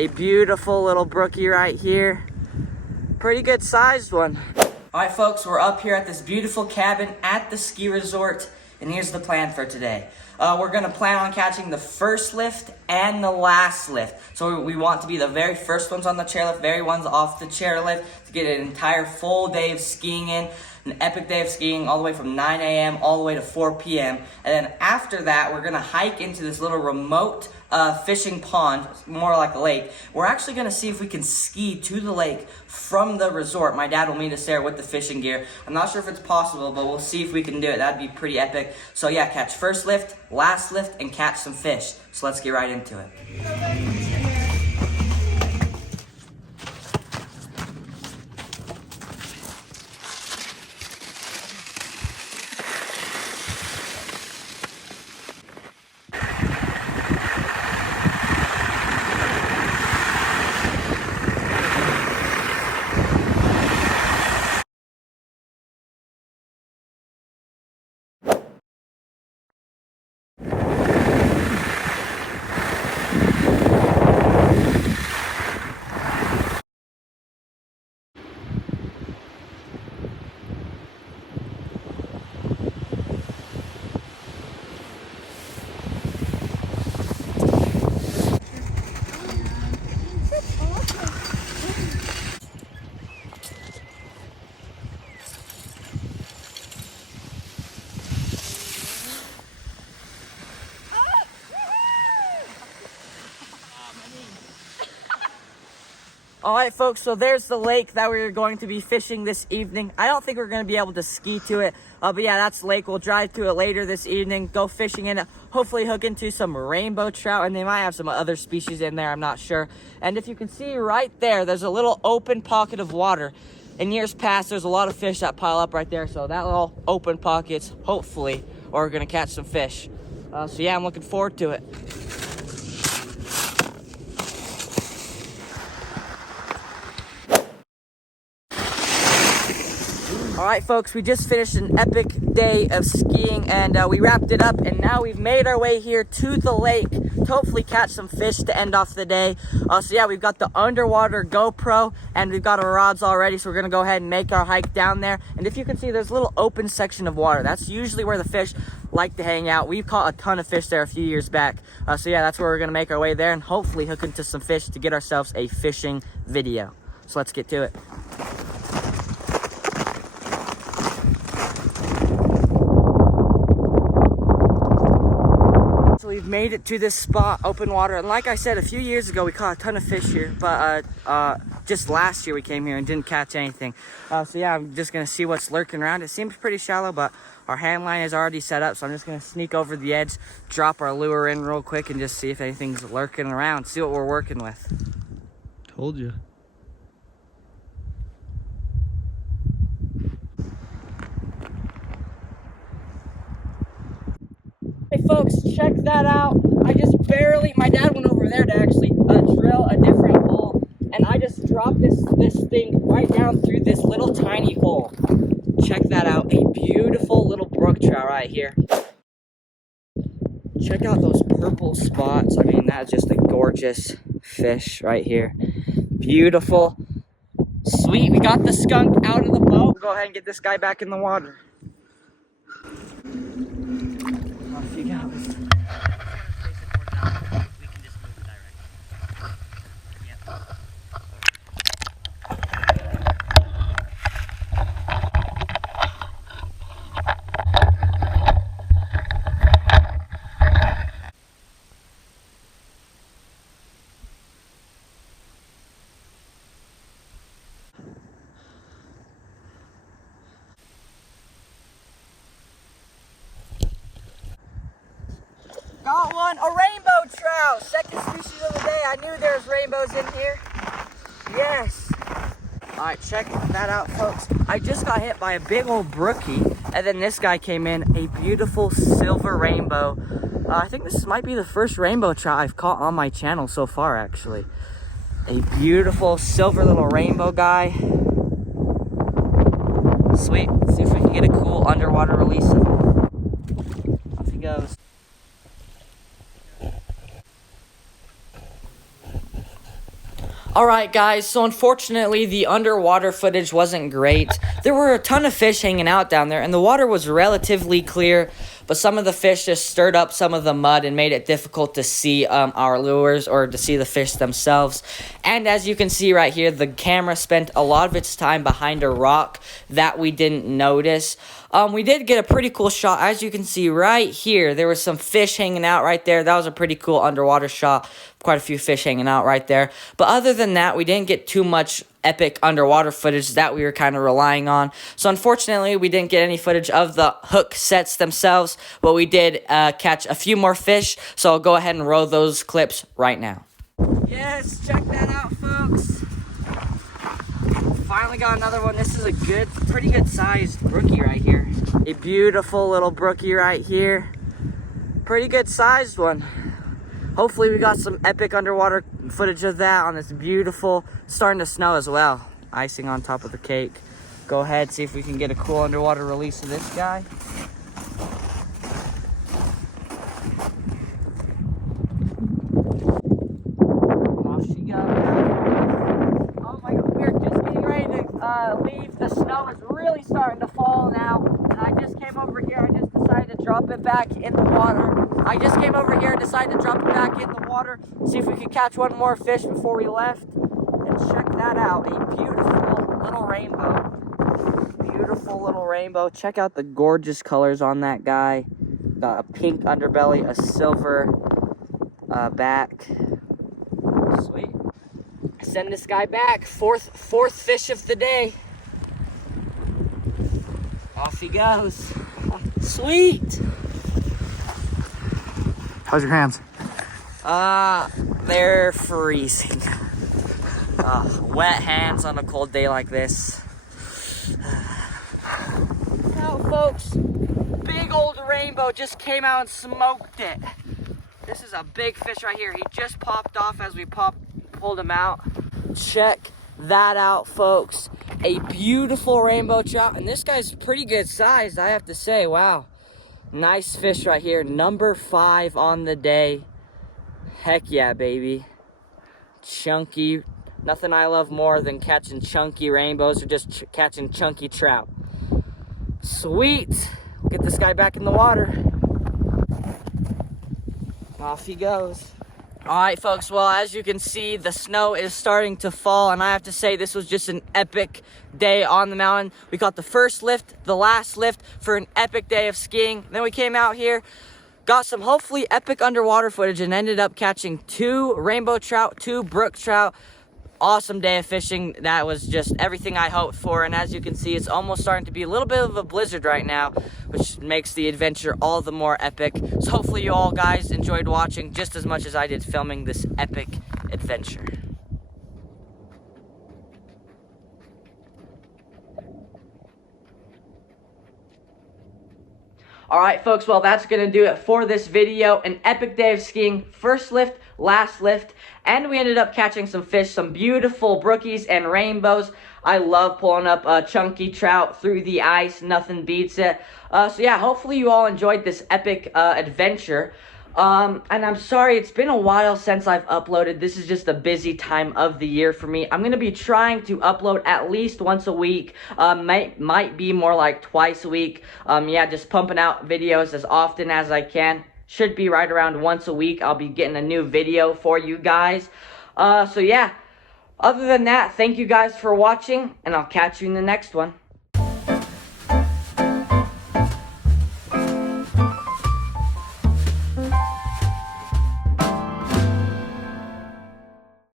A beautiful little brookie right here. Pretty good sized one. All right, folks, we're up here at this beautiful cabin at the ski resort, and here's the plan for today. We're gonna plan on catching the first lift and the last lift. So we want to be the very first ones on the chairlift, very ones off the chairlift to get an entire full day of skiing in, an epic day of skiing all the way from 9 a.m. all the way to 4 p.m. And then after that, we're gonna hike into this little remote fishing pond, more like a lake. We're actually gonna see if we can ski to the lake from the resort. My dad will meet us there with the fishing gear. I'm not sure if it's possible, but we'll see if we can do it. That'd be pretty epic. So yeah, catch first lift, last lift, and catch some fish. So let's get right into it. All right, folks, so there's the lake that we're going to be fishing this evening. I don't think we're going to be able to ski to it, but yeah, that's the lake. We'll drive to it later this evening, go fishing in it, hopefully hook into some rainbow trout, and they might have some other species in there, I'm not sure. And if you can see right there, there's a little open pocket of water. In years past, there's a lot of fish that pile up right there, so that little open pocket's hopefully, or we're going to catch some fish. So yeah, I'm looking forward to it. All right, folks, we just finished an epic day of skiing, and we wrapped it up, and now we've made our way here to the lake to hopefully catch some fish to end off the day. So yeah, we've got the underwater GoPro, and we've got our rods already, so we're gonna go ahead and make our hike down there. And if you can see, there's a little open section of water. That's usually where the fish like to hang out. We've caught a ton of fish there a few years back. So yeah, that's where we're gonna make our way there and hopefully hook into some fish to get ourselves a fishing video. So let's get to it. We've made it to this spot, open water, and like I said, a few years ago we caught a ton of fish here, but just last year we came here and didn't catch anything. So yeah, I'm just gonna see what's lurking around. It seems pretty shallow, but our hand line is already set up, so I'm just gonna sneak over the edge, drop our lure in real quick, and just see if anything's lurking around, see what we're working with. Told you. Hey folks, check that out. I just barely, my dad went over there to actually drill a different hole, and I just dropped this thing right down through this little tiny hole. Check that out, a beautiful little brook trout right here. Check out those purple spots. I mean, that's just a gorgeous fish right here. Beautiful. Sweet, we got the skunk out of the boat. Go ahead and get this guy back in the water. Off he goes. Got one, a rainbow trout. Second species of the day. I knew there was rainbows in here. Yes. All right, check that out, folks. I just got hit by a big old brookie, and then this guy came in, a beautiful silver rainbow. I think this might be the first rainbow trout I've caught on my channel so far, actually. A beautiful silver little rainbow guy. Sweet. Let's see if we can get a cool underwater release of him. Off he goes. Alright guys, so unfortunately the underwater footage wasn't great. There were a ton of fish hanging out down there and the water was relatively clear, but some of the fish just stirred up some of the mud and made it difficult to see our lures or to see the fish themselves. And as you can see right here, the camera spent a lot of its time behind a rock that we didn't notice. We did get a pretty cool shot. As you can see right here, there was some fish hanging out right there. That was a pretty cool underwater shot. Quite a few fish hanging out right there. But other than that, we didn't get too much epic underwater footage that we were kind of relying on. So unfortunately, we didn't get any footage of the hook sets themselves, but we did catch a few more fish. So I'll go ahead and roll those clips right now. Yes, check that out, folks. Finally got another one. This is a pretty good sized brookie right here. A beautiful little brookie right here. Pretty good sized one. Hopefully we got some epic underwater footage of that on this beautiful, starting to snow as well. Icing on top of the cake. Go ahead, see if we can get a cool underwater release of this guy. Off she goes. Oh my God, we're just getting ready to leave. The snow is really starting to fall now. And I just came over here, I just decided to drop it back in the water. See if we could catch one more fish before we left. And check that out, a beautiful little rainbow. Beautiful little rainbow. Check out the gorgeous colors on that guy. Got a pink underbelly, a silver back. Sweet. Send this guy back. Fourth fish of the day. Off he goes. Sweet. How's your hands? They're freezing. Wet hands on a cold day like this. Now, folks, big old rainbow just came out and smoked it. This is a big fish right here. He just popped off as we pulled him out. Check that out, folks. A beautiful rainbow trout, and this guy's pretty good sized, I have to say. Wow. Nice fish right here. Number 5 on the day. Heck yeah, baby. Chunky. Nothing I love more than catching chunky rainbows or just catching chunky trout. Sweet. Get this guy back in the water. Off he goes. Alright, folks, well, as you can see, the snow is starting to fall, and I have to say this was just an epic day on the mountain. We caught the first lift, the last lift for an epic day of skiing. Then we came out here, got some hopefully epic underwater footage, and ended up catching 2 rainbow trout, 2 brook trout. Awesome day of fishing. That was just everything I hoped for, and as you can see, it's almost starting to be a little bit of a blizzard right now, which makes the adventure all the more epic. So hopefully you all guys enjoyed watching just as much as I did filming this epic adventure. Alright folks, well that's going to do it for this video. An epic day of skiing, first lift, last lift, and we ended up catching some fish, some beautiful brookies and rainbows. I love pulling up chunky trout through the ice, nothing beats it. So yeah, hopefully you all enjoyed this epic adventure. And I'm sorry, it's been a while since I've uploaded. This is just a busy time of the year for me. I'm going to be trying to upload at least once a week. Might be more like twice a week. Yeah, just pumping out videos as often as I can. Should be right around once a week. I'll be getting a new video for you guys. So yeah, other than that, thank you guys for watching, and I'll catch you in the next one.